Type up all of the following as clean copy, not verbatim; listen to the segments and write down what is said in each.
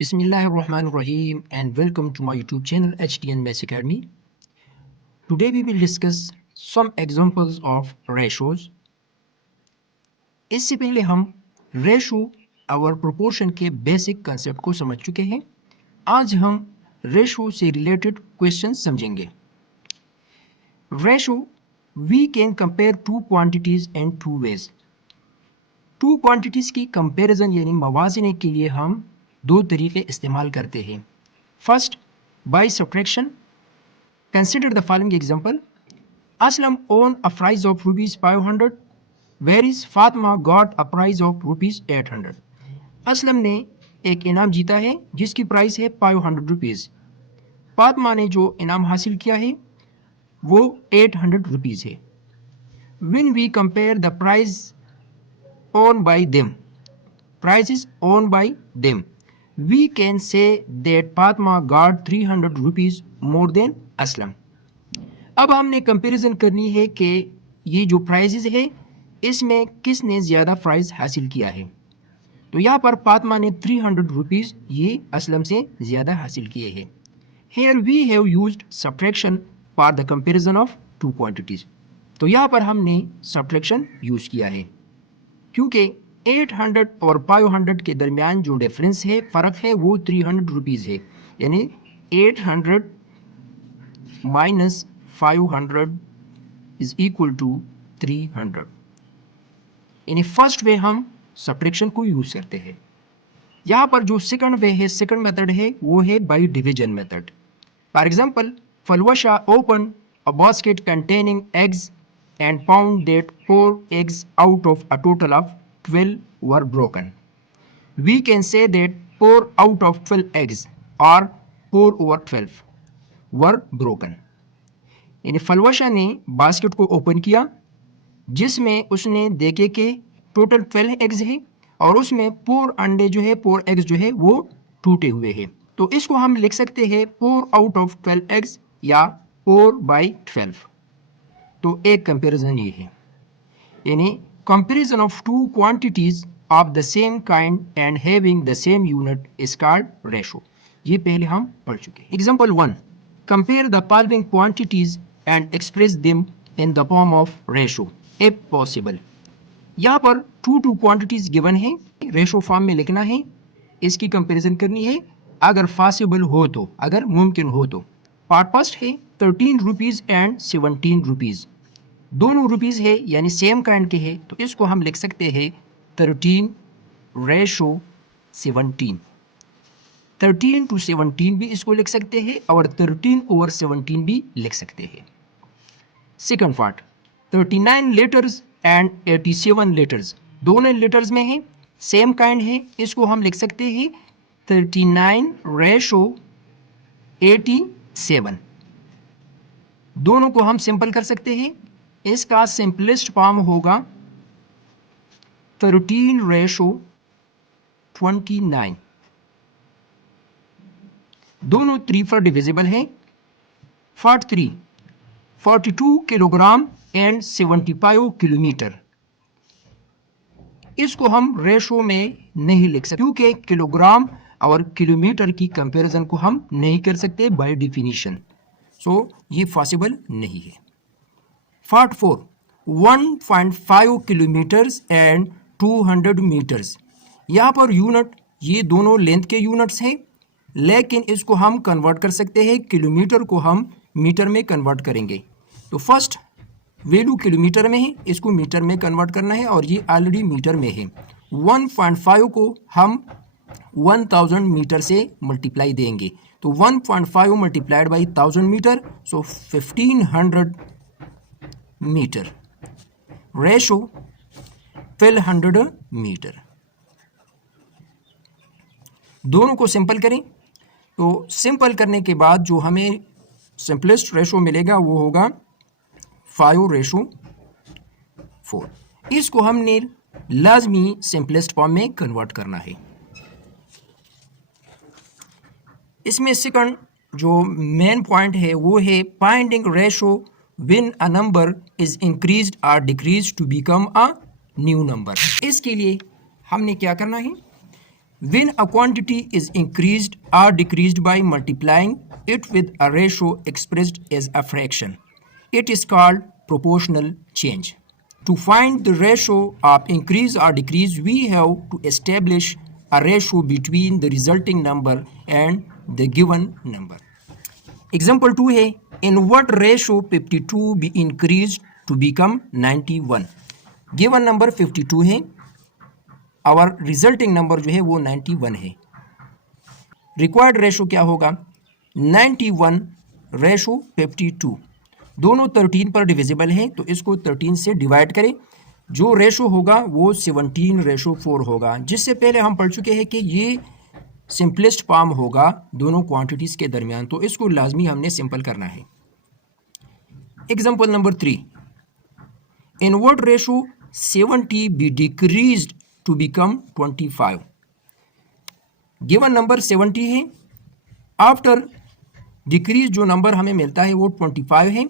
Bismillahirrahmanirrahim and welcome to my YouTube channel HTN Maths Academy. Today we will discuss some examples of ratios. इससे पहले हम ratio और proportion के basic concept को समझ चुके हैं। आज हम रेशो से रिलेटेड क्वेश्चन समझेंगे। Ratio we can compare two quantities in two ways. Two quantities की कंपैरिजन यानी मवाजने के लिए हम दो तरीके इस्तेमाल करते हैं। First, by subtraction. Consider the following example. Aslam won a prize of ₹500 whereas Fatima got a prize of ₹800। Aslam ने एक इनाम जीता है जिसकी प्राइस है ₹500। फातिमा ने जो इनाम हासिल किया है वो ₹800 है। When we compare the price owned by them, prices owned by them, we can say that Fatma got ₹300 more than Aslam. अब हमने कंपैरिजन करनी है कि ये जो प्राइजेस है इसमें किसने ज़्यादा प्राइस हासिल किया है। तो यहाँ पर फातिमा ने ₹300 ये असलम से ज़्यादा हासिल किए हैं। Here we have used subtraction for the comparison of two quantities. तो यहाँ पर हमने सब्ट्रैक्शन यूज़ किया है क्योंकि 800 और 500 के दरमियान जो डिफरेंस है, फ़र्क है, वो ₹300 है। यानी 800 माइनस 500 इज इक्वल टू 300। यानी फर्स्ट वे हम सब्ट्रैक्शन को यूज़ करते हैं। यहाँ पर जो सेकंड वे है, सेकंड मेथड है, वो है by division method. For example, फलवशा open a basket containing eggs and found that 4 eggs out of a total of 12 were broken. We can say that 4 out of 12 eggs or 4 over 12 were broken. यानी फलवशा ने basket को open किया जिसमें उसने देखे कि total 12 eggs है और उसमें 4 अंडे जो है, 4 एग्स जो है वो टूटे हुए हैं। तो इसको हम लिख सकते हैं 4 out of 12 एग्स या 4/12। तो एक कंपैरिजन ये है, यानी comparison of two quantities of the same kind and having the same unit is called ratio. ये पहले हम पढ़ चुके हैं। Example 1, compare the following quantities and express them in the form of ratio if possible. यहाँ पर two quantities given है, ratio form में लिखना है, इसकी कंपैरिजन करनी है अगर पॉसिबल हो तो, अगर मुमकिन हो तो। पार्ट फर्स्ट है ₹13 एंड ₹17। दोनों रुपीज़ है यानी सेम काइंड के है, तो इसको हम लिख सकते हैं 13/17। 13 to 17 भी इसको लिख सकते हैं और 13/17 भी लिख सकते हैं। Second part, 39 litres and 87 litres, दोनों लीटर्स में है, सेम काइंड है, इसको हम लिख सकते हैं 39/87। दोनों को हम सिंपल कर सकते हैं। इसका सिंपलेस्ट फॉर्म होगा 13/29। दोनों 3 पर डिविजिबल है। पार्ट 3, 42 किलोग्राम एंड 75 किलोमीटर, इसको हम रेशो में नहीं लिख सकते क्योंकि किलोग्राम और किलोमीटर की कंपैरिजन को हम नहीं कर सकते बाय डिफिनीशन, सो ये पॉसिबल नहीं है। पार्ट 4, 1.5 किलोमीटर्स एंड 200 मीटर्स, यहाँ पर यूनिट ये दोनों लेंथ के यूनिट्स हैं, लेकिन इसको हम कन्वर्ट कर सकते हैं, किलोमीटर को हम मीटर में कन्वर्ट करेंगे। तो फर्स्ट वैल्यू किलोमीटर में है, इसको मीटर में कन्वर्ट करना है और ये ऑलरेडी मीटर में है। 1.5 को हम 1000 मीटर से मल्टीप्लाई देंगे, तो 1.5 multiplied by 1000 meter, so 1500 meter. Ratio 1200 meter. दोनों को सिंपल करें, तो सिंपल करने के बाद जो हमें सिंपलेस्ट रेशो मिलेगा वो होगा 5/4। इसको हमने लाजमी सिंपलेस्ट फॉर्म में कन्वर्ट करना है। इसमें सेकंड जो मेन पॉइंट है वो है finding ratio when a number is increased or decreased to become a new number। इसके लिए हमने क्या करना है, When a quantity is increased or decreased by multiplying it with a ratio expressed as a fraction, it is called proportional change. To find the ratio of increase or decrease, we have to establish a ratio between the resulting number and the given number. Example 2 है, in what ratio 52 be increased to become 91? Given number 52 है, our resulting number जो है वो 91 है. Required ratio क्या होगा? 91 ratio 52. दोनों 13 पर डिविजिबल हैं, तो इसको 13 से डिवाइड करें. जो रेशो होगा वो 17:4 होगा. जिससे पहले हम पढ़ चुके हैं कि ये सिंपलेस्ट फॉर्म होगा दोनों क्वांटिटीज़ के दरमियान, तो इसको लाजमी हमने सिंपल करना है. Example number 3, in what ratio 70 be decreased to become 25? Given number 70 है, आफ्टर डिक्रीज जो नंबर हमें मिलता है वो 25 है.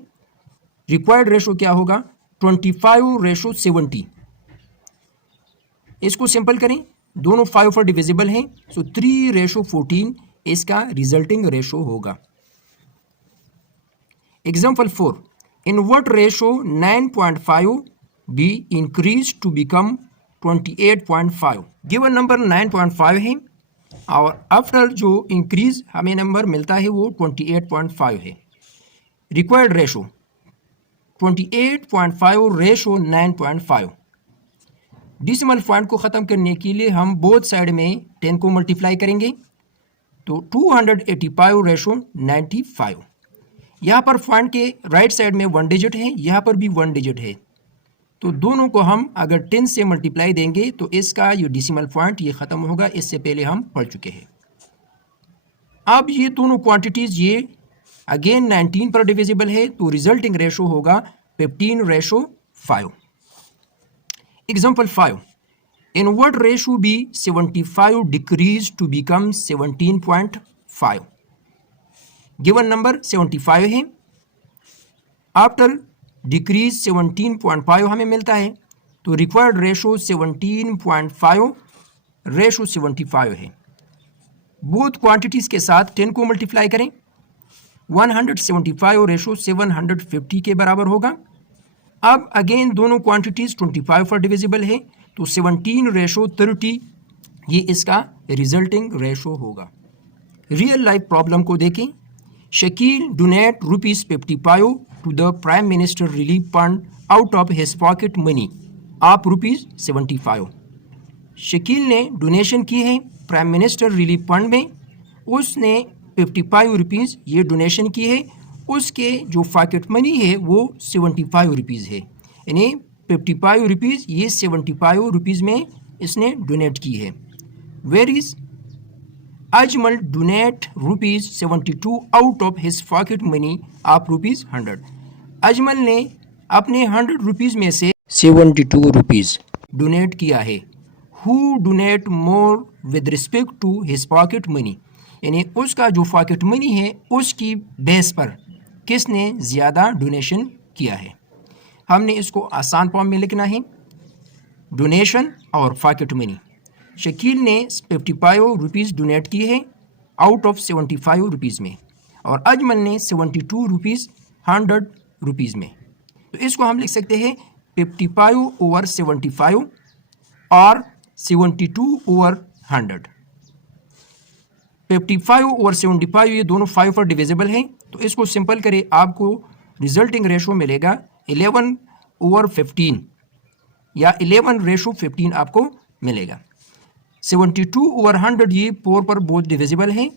रिक्वायर्ड रेशो क्या होगा? 25:70. इसको सिंपल करें, दोनों 5 पर डिविजिबल हैं, सो 3:14 इसका रिजल्टिंग रेशो होगा. Example 4, in what ratio 9.5 be increase to become 28.5? Given number 9.5 है और आफ्टर जो इंक्रीज हमें नंबर मिलता है वो 28.5 है. Required ratio 28.5 ratio 9.5. Decimal point को ख़त्म करने के लिए हम बोथ साइड में 10 को मल्टीप्लाई करेंगे, तो 285:95. यहाँ पर पॉइंट के राइट साइड में 1 डिजिट है, यहाँ पर भी 1 डिजिट है, तो दोनों को हम अगर 10 से मल्टीप्लाई देंगे तो इसका ये डिसिमल पॉइंट ये ख़त्म होगा. इससे पहले हम पढ़ चुके हैं. अब ये दोनों क्वांटिटीज़ ये अगेन 19 पर डिविजिबल है, तो रिजल्टिंग रेशो होगा 15:5. Example 5, in what ratio be 75 decrease to become 17.5? Given number 75 है, आफ्टर डिक्रीज 17.5 हमें मिलता है, तो रिक्वायर्ड रेशो 17.5:75 है. बोथ क्वांटिटीज़ के साथ 10 को मल्टीप्लाई करें, 175:750 के बराबर होगा. अब अगेन दोनों क्वांटिटीज़ 25 पर डिविजिबल है, तो 17:30 ये इसका रिजल्टिंग रेशो होगा. रियल लाइफ प्रॉब्लम को देखें. Shakeel donate ₹55 to the Prime Minister Relief Fund out of his pocket money of ₹75. Shakeel ने डोनेशन की है प्राइम मिनिस्टर रिलीफ फंड में, उसने 55 रुपीज़ ये डोनेशन की है, उसके जो पॉकेट मनी है वो 75 रुपीज़ है, यानी 55 रुपीज़ ये 75 रुपीज़ में इसने डोनेट की है. Where is Ajmal donate ₹72 out of his pocket money of ₹100. Ajmal ने अपने 100 रुपीज़ में से 72 रुपीज़ डोनेट किया है. Who donate more with respect to his pocket money, यानी उसका जो पॉकेट मनी है उसकी बेस पर किसने ज़्यादा डोनेशन किया है. हमने इसको आसान फॉर्म में लिखना है, डोनेशन और पॉकेट मनी. शकील ने 55 रुपीज़ डोनेट की है आउट ऑफ 75 रुपीज़ में, और अजमल ने 72 रुपीज़ 100 रुपीज़ में. तो इसको हम लिख सकते हैं 55/75 और 72/100. 55/75 ये दोनों 5 पर डिविजिबल हैं, तो इसको सिंपल करें, आपको रिजल्टिंग रेशो मिलेगा 11/15 या 11:15 आपको मिलेगा. 72/100 ये 4 पर बोथ डिविजिबल हैं,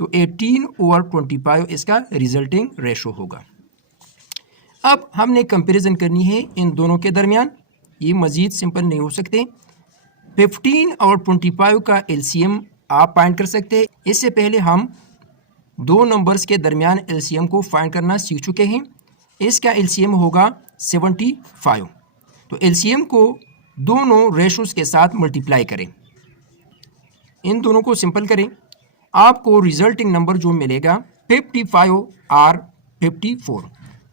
तो 18/25 इसका रिजल्टिंग रेशो होगा. अब हमने कंपैरिजन करनी है इन दोनों के दरमियान, ये मज़ीद सिंपल नहीं हो सकते. 15 और 25 का एलसीएम आप फाइंड कर सकते हैं. इससे पहले हम दो नंबर्स के दरमियान एलसीएम को फाइंड करना सीख चुके हैं. इसका एलसीएम होगा 75. तो एलसीएम को दोनों रेशोज़ के साथ मल्टीप्लाई करें, इन दोनों को सिंपल करें, आपको रिजल्टिंग नंबर जो मिलेगा 55 और 54.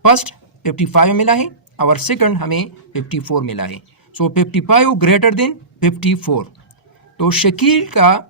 फर्स्ट 55 मिला है और सेकंड हमें 54 मिला है. सो 55 ग्रेटर देन 54. तो शकील का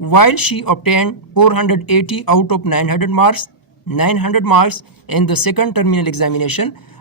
while she obtained 480 out of 900 marks in the second terminal examination.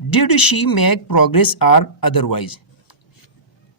Did she make progress or otherwise؟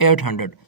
800.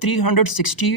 360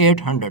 800.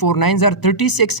4 9s are 36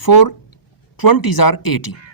4 20s are 80،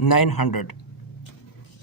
900.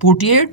48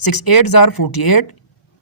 6 8s are 48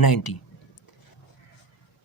90.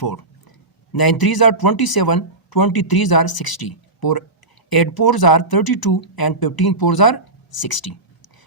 4. 9 3s are 27, 23s are 60. 8 4s are 32 and 15 4s are 60.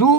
2